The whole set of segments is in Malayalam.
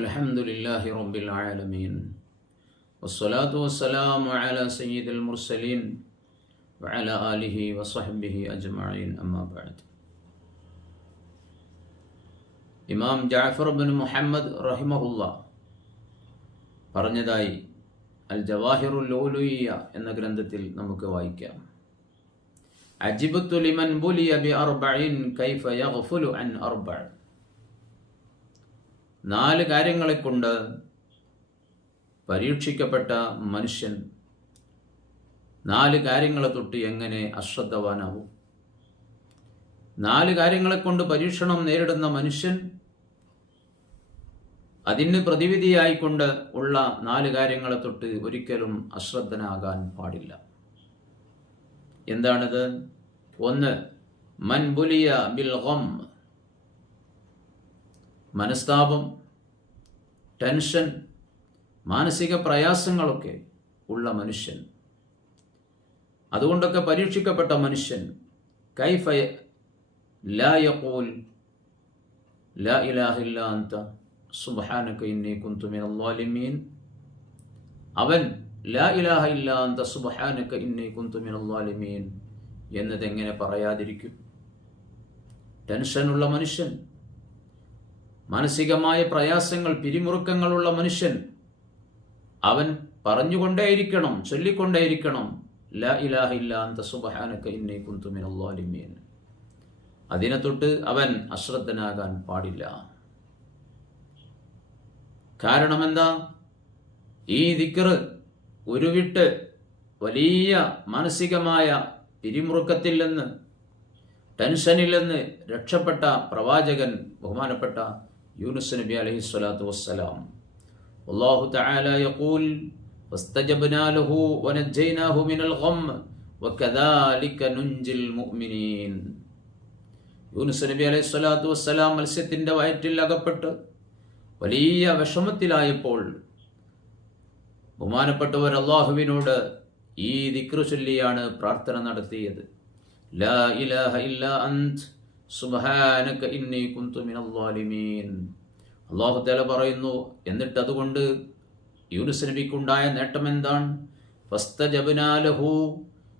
الحمد لله رب العالمين والصلاة والسلام على سيد المرسلين وعلى آله وصحبه أجمعين أما بعد ഇമാം ജാഫർ ബിൻ മുഹമ്മദ് റഹിമഹുല്ല പറഞ്ഞതായി അൽ ജവാഹിറുൽ ലോലുയ്യ എന്ന ഗ്രന്ഥത്തിൽ നമുക്ക് വായിക്കാം അജിബത്തു ലിമൻ ബുലിയ ബി അർബഇൻ കൈഫ യഗ്ഫുലു അൻ അർബഅ നാല് കാര്യങ്ങളെ കൊണ്ട് പരീക്ഷിക്കപ്പെട്ട മനുഷ്യൻ നാല് കാര്യങ്ങളെ തൊട്ട് എങ്ങനെ അശ്രദ്ധവാനാവും? നാല് കാര്യങ്ങളെ കൊണ്ട് പരീക്ഷണം നേരിടുന്ന മനുഷ്യൻ അതിന് പ്രതിവിധിയായിക്കൊണ്ട് ഉള്ള നാല് കാര്യങ്ങളെ തൊട്ട് ഒരിക്കലും അശ്രദ്ധനാകാൻ പാടില്ല. എന്താണിത്? ഒന്ന് മൻബുലിയ ബിൽ ഗം മനസ്താപം ടെൻഷൻ മാനസിക പ്രയാസങ്ങളൊക്കെ ഉള്ള മനുഷ്യൻ. അതുകൊണ്ടൊക്കെ പരീക്ഷിക്കപ്പെട്ട മനുഷ്യൻ കൈഫ ലാ യഖൂൽ ലാ സുബ്ഹാനക ഇന്നി കുന്തു അവൻ ലാ ഇലാഹ ഇല്ല സുബ്ഹാനക ഇന്നി കുന്തു എന്നതെങ്ങനെ പറയാതിരിക്കും? ടെൻഷനുള്ള മനുഷ്യൻ മാനസികമായ പ്രയാസങ്ങൾ പിരിമുറുക്കങ്ങളുള്ള മനുഷ്യൻ അവൻ പറഞ്ഞുകൊണ്ടേയിരിക്കണം ചൊല്ലിക്കൊണ്ടേയിരിക്കണം ലാ ഇലാഹ ഇല്ലാ അന്ത സുബ്ഹാനക ഇന്നി കുന്തു മിനൽ ളാലിമീൻ അതിനെ തൊട്ട് അവൻ അശ്രദ്ധനാകാൻ പാടില്ല. കാരണം എന്താ ഈ ദിക്കറ് ഉരുവിട്ട് വലിയ മാനസികമായ പിരിമുറുക്കത്തിൽ നിന്ന് ടെൻഷനിൽ നിന്ന് രക്ഷപ്പെട്ട പ്രവാചകൻ ബഹുമാനപ്പെട്ട യൂനുസ് നബി അലൈഹി സ്വലാത്തു വസ്സലാം അള്ളാഹു തആല യഖൂൽ فاستجبنا له ونجيناه من الغم وكذلك ننجي المؤمنين യൂനുസ് നബി അലൈഹി സ്വലാത്തു വസ്സലാം മത്സ്യത്തിന്റെ വയറ്റിൽ അകപ്പെട്ട് വലിയ വിഷമത്തിലായപ്പോൾ ബഹുമാനപ്പെട്ടവർ അള്ളാഹുവിനോട് ഈ ദിക്റ് ചൊല്ലിയാണ് പ്രാർത്ഥന നടത്തിയത് ലാ ഇലാഹ ഇല്ല അന്ത് സുബ്ഹാനക ഇന്നി കുന്തു മിനൽ ളാലിമീൻ അള്ളാഹു തആല പറയുന്നു എന്നിട്ട് അതുകൊണ്ട് യൂനുസ് നബിക്കുണ്ടായ നേട്ടം എന്താണ്? ലഹു.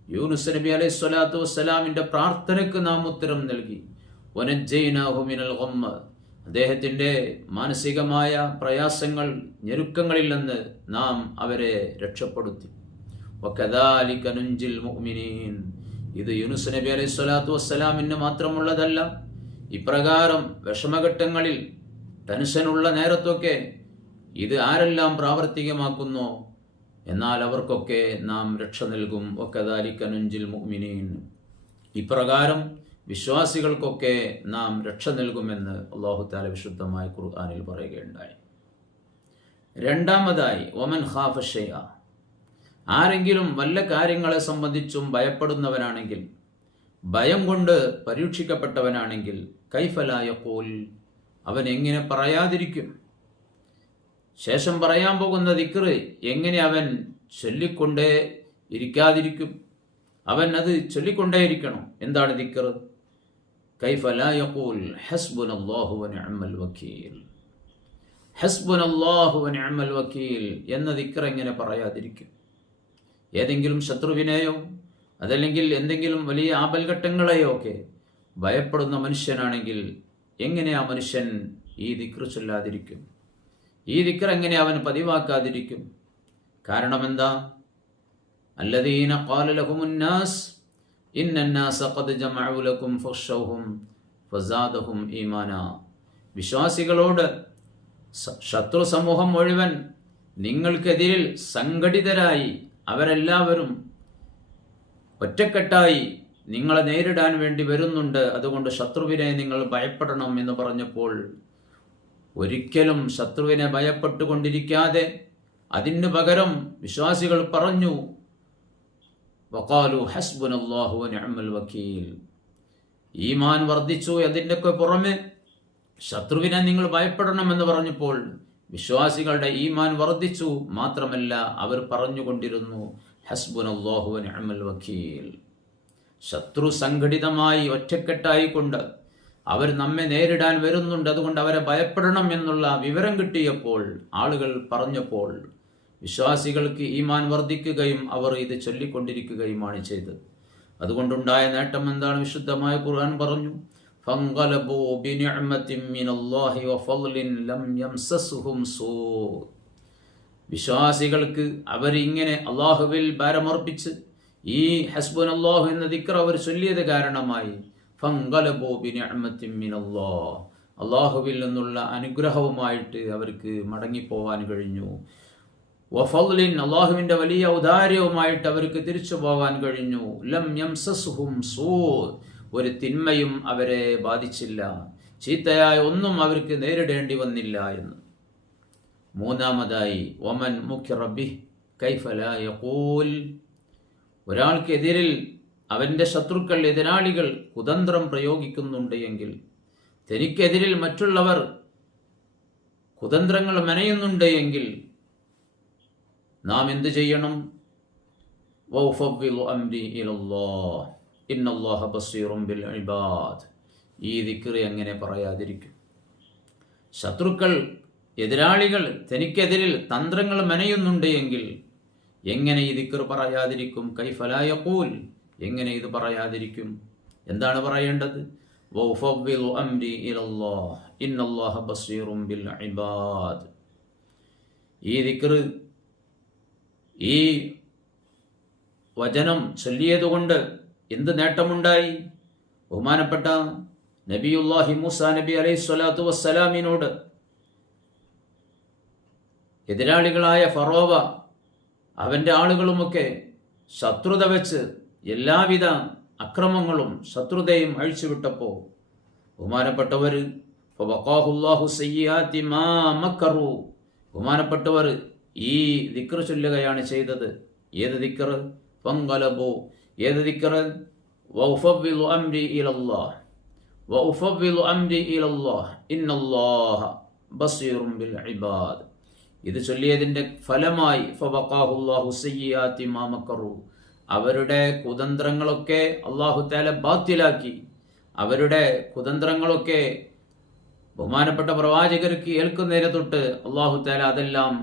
യൂനുസ് നബി അലൈഹി സ്വലാത്തു വസ്സലാമിന്റെ പ്രാർത്ഥനയ്ക്ക് നാം ഉത്തരം നൽകി. വനജ്ജൈനാഹു മിനൽ ഗമ്മ അദ്ദേഹത്തിന്റെ മാനസികമായ പ്രയാസങ്ങൾ ഞെരുക്കങ്ങളിൽ നിന്ന് നാം അവരെ രക്ഷപ്പെടുത്തി. വകദാലിക നുൻജിൽ മുഅ്മിനീൻ. ഇത് യൂനുസ് നബി അലൈഹി സ്വലാത്തു വസ്സലാമിന് മാത്രമുള്ളതല്ല ഇപ്രകാരം വിഷമഘട്ടങ്ങളിൽ ടെൻഷനുള്ള നേരത്തൊക്കെ ഇത് ആരെല്ലാം പ്രാവർത്തികമാക്കുന്നു? എന്നാൽ അവർക്കൊക്കെ നാം രക്ഷ നൽകും. ഒക്കദാലിക്ക നുഞ്ചിൽ മുഅ്മിനീൻ. ഇപ്രകാരം വിശ്വാസികൾക്കൊക്കെ നാം രക്ഷ നൽകുമെന്ന് അള്ളാഹു താല വിശുദ്ധമായ ഖുർആാനിൽ പറയുകയുണ്ടായി. രണ്ടാമതായി ഒമൻ ഖാഫ ഷെയ്യ ആരെങ്കിലും വല്ല കാര്യങ്ങളെ സംബന്ധിച്ചും ഭയപ്പെടുന്നവനാണെങ്കിൽ ഭയം കൊണ്ട് പരീക്ഷിക്കപ്പെട്ടവനാണെങ്കിൽ കൈഫലായ പോൽ അവൻ എങ്ങനെ പറയാതിരിക്കും? ശേഷം പറയാൻ പോകുന്ന ദിക്റ് എങ്ങനെ അവൻ ചൊല്ലിക്കൊണ്ടേ ഇരിക്കാതിരിക്കും? അവൻ അത് ചൊല്ലിക്കൊണ്ടേയിരിക്കണം? എന്താണ് ദിക്കർ കൈഫ ലാ യഖൂൽ ഹസ്ബുനല്ലാഹു വനിഅമൽ വക്കീൽ. വക്കീൽ എന്ന ദിക്കർ എങ്ങനെ പറയാതിരിക്കും? ഏതെങ്കിലും ശത്രുവിനെയോ അതല്ലെങ്കിൽ എന്തെങ്കിലും വലിയ ആപൽഘട്ടങ്ങളെയോ ഒക്കെ ഭയപ്പെടുന്ന മനുഷ്യനാണെങ്കിൽ എങ്ങനെ ആ മനുഷ്യൻ ഈ ദിക്റ് ചൊല്ലാതിരിക്കും? ഈ ദിക്ർ എങ്ങനെ അവൻ പതിവാക്കാതിരിക്കും? കാരണം എന്താ അല്ലദീന ഖാല ലഹുമുന്നാസ് ഇന്നന്നാസ ഖദ് ഫസാദഹും വിശ്വാസികളോട് ശത്രു സമൂഹം മുഴുവൻ നിങ്ങൾക്കെതിരിൽ സംഘടിതരായി അവരെല്ലാവരും ഒറ്റക്കെട്ടായി നിങ്ങളെ നേരിടാൻ വേണ്ടി വരുന്നുണ്ട്. അതുകൊണ്ട് ശത്രുവിനെ നിങ്ങൾ ഭയപ്പെടണം എന്ന് പറഞ്ഞപ്പോൾ ഒരിക്കലും ശത്രുവിനെ ഭയപ്പെട്ടുകൊണ്ടിരിക്കാതെ അതിന് പകരം വിശ്വാസികൾ പറഞ്ഞു വക്കാലു ഹസ്ബുൻ അള്ളാഹു നിഅമൽ വക്കീൽ. ഈമാൻ വർദ്ധിച്ചു. അതിന്റെയൊക്കെ പുറമെ ശത്രുവിനെ നിങ്ങൾ ഭയപ്പെടണം എന്ന് പറഞ്ഞപ്പോൾ വിശ്വാസികളുടെ ഈമാൻ വർദ്ധിച്ചു. മാത്രമല്ല അവർ പറഞ്ഞുകൊണ്ടിരുന്നു ഹസ്ബുൻ അള്ളാഹു നിഅമൽ വക്കീൽ. ശത്രു സംഘടിതമായി ഒറ്റക്കെട്ടായിക്കൊണ്ട് അവർ നമ്മെ നേരിടാൻ വരുന്നുണ്ട്. അതുകൊണ്ട് അവരെ ഭയപ്പെടണം എന്നുള്ള വിവരം കിട്ടിയപ്പോൾ ആളുകൾ പറഞ്ഞപ്പോൾ വിശ്വാസികൾക്ക് ഈമാൻ വർദ്ധിക്കുകയും അവർ ഇത് ചൊല്ലിക്കൊണ്ടിരിക്കുകയുമാണ് ചെയ്തത്. അതുകൊണ്ടുണ്ടായ നേട്ടം എന്താണ്? വിശുദ്ധമായ ഖുർആൻ പറഞ്ഞു فانقلبوا بنعمة من الله وفضل لم يمسسهم سوء വിശ്വാസികൾക്ക് അവരിങ്ങനെ അള്ളാഹുവിൽ ഭാരമർപ്പിച്ച് ഈ ഹസ്ബുൻ അള്ളാഹു എന്ന ദിക്ർ അവർ ചൊല്ലിയത് കാരണമായി അള്ളാഹുവിൽ നിന്നുള്ള അനുഗ്രഹവുമായിട്ട് അവർക്ക് മടങ്ങിപ്പോവാൻ കഴിഞ്ഞു വഫലിൻ അള്ളാഹുവിൻ്റെ വലിയ ഔദാര്യവുമായിട്ട് അവർക്ക് തിരിച്ചു പോകാൻ കഴിഞ്ഞു ലം യംസസുഹും സൂ ഒരു തിന്മയും അവരെ ബാധിച്ചില്ല. ചീത്തയായ ഒന്നും അവർക്ക് നേരിടേണ്ടി വന്നില്ല എന്ന്. മൂന്നാമതായി ഒമൻ മുഖ്യ റബ്ബി കൈഫലൂൽ ഒരാൾക്കെതിരിൽ അവന്റെ ശത്രുക്കൾ എതിരാളികൾ കുതന്ത്രം പ്രയോഗിക്കുന്നുണ്ട് എങ്കിൽ തനിക്കെതിരിൽ മറ്റുള്ളവർ കുതന്ത്രങ്ങൾ മെനയുന്നുണ്ട് എങ്കിൽ നാം എന്തു ചെയ്യണം? അംരി ഇലല്ലാഹ്. ഇന്നല്ലാഹ ബസീറും ബിൽ ഇബാദ്. ഈ ദിക്റ് എങ്ങനെ പറയാതിരിക്കും? ശത്രുക്കൾ എതിരാളികൾ തനിക്കെതിരിൽ തന്ത്രങ്ങൾ മെനയുന്നുണ്ട് എങ്കിൽ എങ്ങനെ ഈ ദിക്ർ പറയാതിരിക്കും? കൈഫലായക്കൂൽ എങ്ങനെ ഇത് പറയാതിരിക്കും? എന്താണ് പറയേണ്ടത്? ഈ ദിക്ർ ഈ വചനം ചൊല്ലിയതുകൊണ്ട് എന്ത് നേട്ടമുണ്ടായി? ബഹുമാനപ്പെട്ട നബിയുല്ലാഹി മൂസ നബി അലൈഹി സ്വലാത്തു വസ്സലാമിനോട്. എതിരാളികളായ ഫറോവ അവന്റെ ആളുകളുമൊക്കെ ശത്രുത വെച്ച് എല്ലാവിധ അക്രമങ്ങളും ശത്രുതയും അഴിച്ചുവിട്ടപ്പോൾ ബഹുമാനപ്പെട്ടവർ ബഹുമാനപ്പെട്ടവർ ഈ ദിക്ർ ചൊല്ലുകയാണ് ചെയ്തത്. ഏത് ദിക്ർ? പങ്കലബോ ഏത് ഇലല്ലാഹ് ഇന്നല്ലാഹ ബിൽ ഇബാദ് ഇത് ചൊല്ലിയതിന്റെ ഫലമായി അവരുടെ കുതന്ത്രങ്ങളൊക്കെ അള്ളാഹു താല ബാത്തിലാക്കി. അവരുടെ കുതന്ത്രങ്ങളൊക്കെ ബഹുമാനപ്പെട്ട പ്രവാചകർക്ക് ഏൽക്കുന്നതിനെ തൊട്ട് അള്ളാഹു താല അതെല്ലാം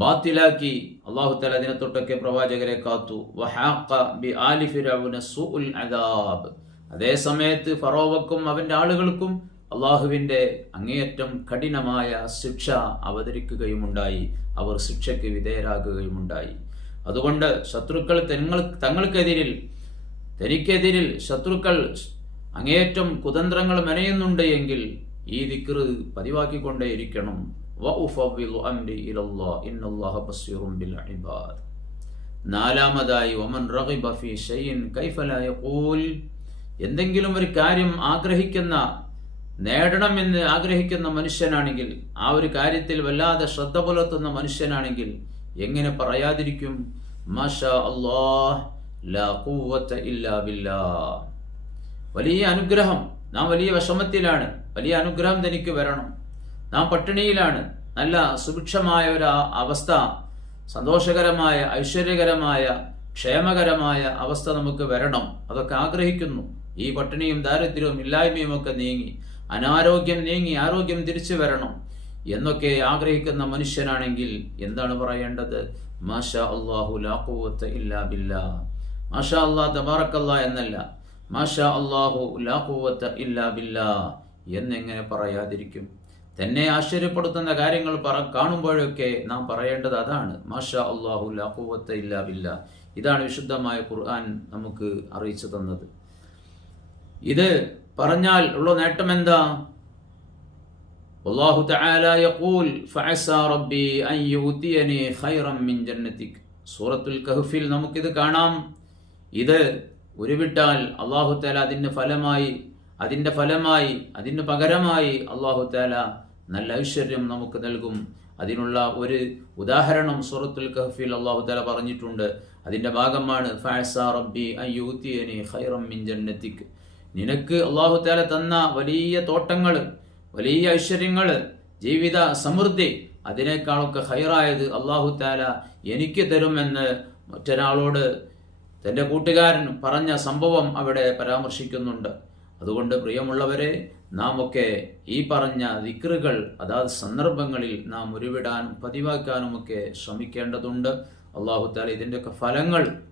ബാത്തിലാക്കി അള്ളാഹു തല അതിനെ തൊട്ടൊക്കെ പ്രവാചകരെ കാത്തു. ബി ആലി അദാബ്. അതേ സമയത്ത് ഫറോവക്കും അവന്റെ ആളുകൾക്കും അള്ളാഹുവിന്റെ അങ്ങേയറ്റം കഠിനമായ ശിക്ഷ അവതരിക്കുകയുമുണ്ടായി. അവർ ശിക്ഷയ്ക്ക് വിധേയരാകുകയുമുണ്ടായി. അതുകൊണ്ട് ശത്രുക്കൾ തങ്ങൾ തങ്ങൾക്കെതിരിൽ തനിക്കെതിരിൽ ശത്രുക്കൾ അങ്ങേയറ്റം കുതന്ത്രങ്ങൾ മെനയുന്നുണ്ട് എങ്കിൽ ഈ ദിക്റ് പതിവാക്കിക്കൊണ്ടേയിരിക്കണം. നാലാമതായി ഒമൻ എന്തെങ്കിലും ഒരു കാര്യം ആഗ്രഹിക്കുന്ന നേടണമെന്ന് ആഗ്രഹിക്കുന്ന മനുഷ്യനാണെങ്കിൽ ആ ഒരു കാര്യത്തിൽ വല്ലാതെ ശ്രദ്ധ പുലർത്തുന്ന മനുഷ്യനാണെങ്കിൽ എങ്ങനെ പറയാതിരിക്കും? വലിയ അനുഗ്രഹം. നാം വലിയ വിഷമത്തിലാണ്. വലിയ അനുഗ്രഹം തനിക്ക് വരണം. നാം പട്ടിണിയിലാണ്. നല്ല സുഭിക്ഷമായ ഒരു അവസ്ഥ സന്തോഷകരമായ ഐശ്വര്യകരമായ ക്ഷേമകരമായ അവസ്ഥ നമുക്ക് വരണം. അതൊക്കെ ആഗ്രഹിക്കുന്നു. ഈ പട്ടിണിയും ദാരിദ്ര്യവും ഇല്ലായ്മയും ഒക്കെ നീങ്ങി അനാരോഗ്യം നീങ്ങി ആരോഗ്യം തിരിച്ചു വരണം എന്നൊക്കെ ആഗ്രഹിക്കുന്ന മനുഷ്യനാണെങ്കിൽ എന്താണ് പറയേണ്ടത്? മാഷ അള്ളാഹു ലാഖുവത്ത് ഇല്ലാ ബില്ലാ. മാഷ അള്ളാഹ് തബാറക്കല്ല എന്നല്ല. മാഷ അള്ളാഹു ലാഖുവത്ത് ഇല്ലാ ബില്ലാ. എന്നെങ്ങനെ പറയാതിരിക്കും? തന്നെ ആശ്ചര്യപ്പെടുത്തുന്ന കാര്യങ്ങൾ പറ കാണുമ്പോഴൊക്കെ നാം പറയേണ്ടത് അതാണ്. മാഷ അള്ളാഹുല്ല ലാഖുവത്ത് ഇല്ലാ ബില്ല. ഇതാണ് വിശുദ്ധമായ ഖുർആൻ നമുക്ക് അറിയിച്ചു തന്നത്. ഇത് പറഞ്ഞാൽ ഉള്ള നേട്ടം എന്താ? അള്ളാഹു തആല യഖൂൽ റബ്ബി അൻ ഖൈറൻ മിൻ സൂറത്തുൽ കഹ്ഫിൽ നമുക്കിത് കാണാം. ഇത് ഉരുവിട്ടാൽ അള്ളാഹു താല അതിന് ഫലമായി അതിന്റെ ഫലമായി അതിന് പകരമായി അള്ളാഹു താല നല്ല ഐശ്വര്യം നമുക്ക് നൽകും. അതിനുള്ള ഒരു ഉദാഹരണം സൂറത്തുൽ കഹ്ഫിൽ അള്ളാഹു തല പറഞ്ഞിട്ടുണ്ട്. അതിന്റെ ഭാഗമാണ് ഫഅസാ റബ്ബി അയ്യൂത്തിയനി ഹൈറം മിൻ നിനക്ക് അള്ളാഹു തല തന്ന വലിയ തോട്ടങ്ങൾ വലിയ ഐശ്വര്യങ്ങൾ ജീവിത സമൃദ്ധി അതിനേക്കാളൊക്കെ ഹൈറായത് അള്ളാഹു താല എനിക്ക് തരുമെന്ന് മറ്റൊരാളോട് തന്റെ കൂട്ടുകാരൻ പറഞ്ഞ സംഭവം അവിടെ പരാമർശിക്കുന്നുണ്ട്. അതുകൊണ്ട് പ്രിയമുള്ളവരെ നാം ഒക്കെ ഈ പറഞ്ഞ ദിക്റുകൾ അതാത് സന്ദർഭങ്ങളിൽ നാം ഉരുവിടാനും പതിവാക്കാനും ഒക്കെ ശ്രമിക്കേണ്ടതുണ്ട് അള്ളാഹുത്താല ഇതിന്റെയൊക്കെ ഫലങ്ങൾ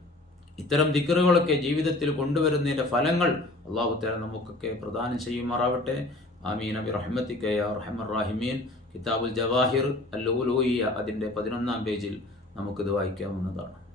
ഇത്തരം ദിക്റുകളൊക്കെ ജീവിതത്തിൽ കൊണ്ടുവരുന്നതിന്റെ ഫലങ്ങൾ അള്ളാഹുത്താല നമുക്കൊക്കെ പ്രദാനം ചെയ്യുമാറാവട്ടെ. ആമീൻ. അബി റഹ്മത്തിക്കയ റഹ്മർ റാഹിമീൻ. കിതാബുൽ ജവാഹിർ അൽ അതിന്റെ പതിനൊന്നാം പേജിൽ നമുക്കിത് വായിക്കാവുന്നതാണ്.